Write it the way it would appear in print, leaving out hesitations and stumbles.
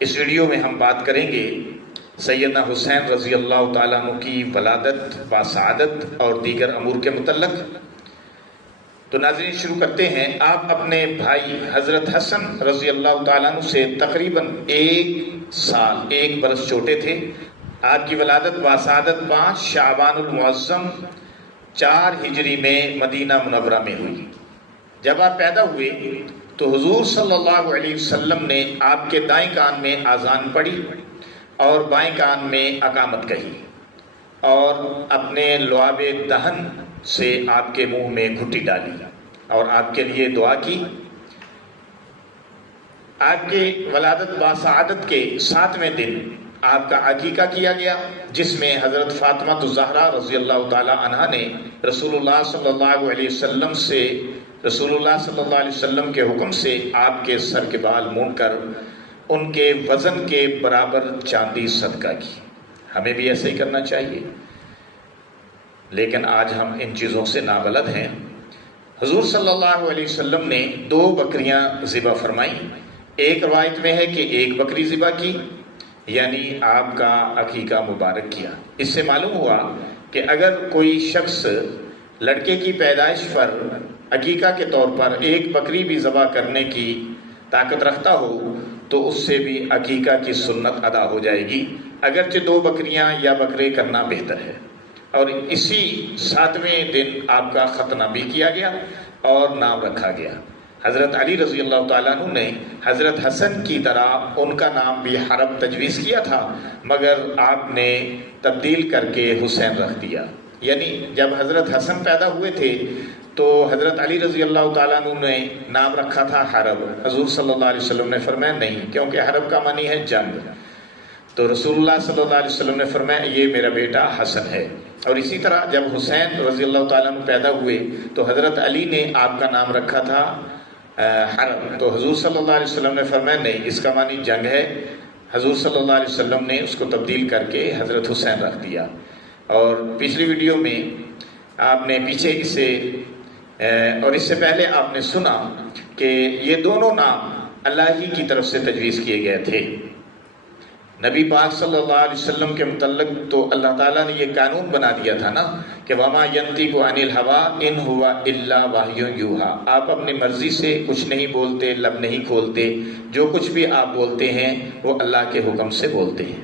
اس video میں ہم بات کریں گے سیدنا حسین رضی اللہ تعالیٰ عنہ کی ولادت و سعادت اور دیگر امور کے متعلق۔ تو ناظرین شروع کرتے ہیں۔ آپ اپنے بھائی حضرت حسن رضی اللہ تعالیٰ عنہ سے تقریباً 1 برس چھوٹے تھے۔ آپ کی ولادت و سعادت 5 شعبان المعظم 4 ہجری میں مدینہ منورہ میں ہوئی۔ جب آپ پیدا ہوئے تو حضور صلی اللہ علیہ وسلم نے آپ کے دائیں کان میں اذان پڑھی اور بائیں کان میں اقامت کہی اور اپنے لعاب دہن سے آپ کے منہ میں گھٹی ڈالی اور آپ کے لیے دعا کی۔ آپ کے ولادت و سعادت کے 7ویں دن آپ کا عقیقہ کیا گیا، جس میں حضرت فاطمہ الزہرا رضی اللہ تعالی عنہا نے رسول اللہ صلی اللہ علیہ وسلم کے حکم سے آپ کے سر کے بال مونڈ کر ان کے وزن کے برابر چاندی صدقہ کی۔ ہمیں بھی ایسے ہی کرنا چاہیے، لیکن آج ہم ان چیزوں سے نابلد ہیں۔ حضور صلی اللہ علیہ وسلم نے 2 بکریاں ذبح فرمائیں۔ ایک روایت میں ہے کہ 1 بکری ذبح کی، یعنی آپ کا عقیقہ مبارک کیا۔ اس سے معلوم ہوا کہ اگر کوئی شخص لڑکے کی پیدائش پر عقیقہ کے طور پر 1 بکری بھی ذبح کرنے کی طاقت رکھتا ہو تو اس سے بھی عقیقہ کی سنت ادا ہو جائے گی، اگرچہ 2 بکریاں یا بکرے کرنا بہتر ہے۔ اور اسی 7ویں دن آپ کا ختنہ بھی کیا گیا اور نام رکھا گیا۔ حضرت علی رضی اللہ تعالیٰ عنہ نے حضرت حسن کی طرح ان کا نام بھی حرب تجویز کیا تھا، مگر آپ نے تبدیل کر کے حسین رکھ دیا۔ یعنی جب حضرت حسن پیدا ہوئے تھے تو حضرت علی رضی اللہ تعالیٰ عنہ نے نام رکھا تھا حرب۔ حضور صلی اللہ علیہ وسلم نے فرمایا نہیں، کیونکہ حرب کا معنی ہے جنگ۔ تو رسول اللہ صلی اللہ علیہ وسلم نے فرمایا یہ میرا بیٹا حسن ہے۔ اور اسی طرح جب حسین رضی اللہ تعالیٰ عنہ پیدا ہوئے تو حضرت علی نے آپ کا نام رکھا تھا حرب۔ تو حضور صلی اللہ علیہ وسلم نے فرمایا نہیں، اس کا معنی جنگ ہے۔ حضور صلی اللہ علیہ وسلم نے اس کو تبدیل کر کے حضرت حسین رکھ دیا۔ اور پچھلی ویڈیو میں آپ نے پیچھے اس سے پہلے آپ نے سنا کہ یہ دونوں نام اللہ ہی کی طرف سے تجویز کیے گئے تھے۔ نبی پاک صلی اللہ علیہ وسلم کے متعلق تو اللہ تعالیٰ نے یہ قانون بنا دیا تھا نا کہ وَمَا يَنطِقُ عَنِ الْهَوَىٰ إِنْ هُوَ إِلَّا وَحْيٌ يُوحَىٰ۔ آپ اپنی مرضی سے کچھ نہیں بولتے، لب نہیں کھولتے، جو کچھ بھی آپ بولتے ہیں وہ اللہ کے حکم سے بولتے ہیں۔